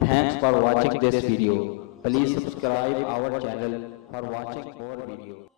Thanks for watching this video. Please subscribe our channel for watching more videos.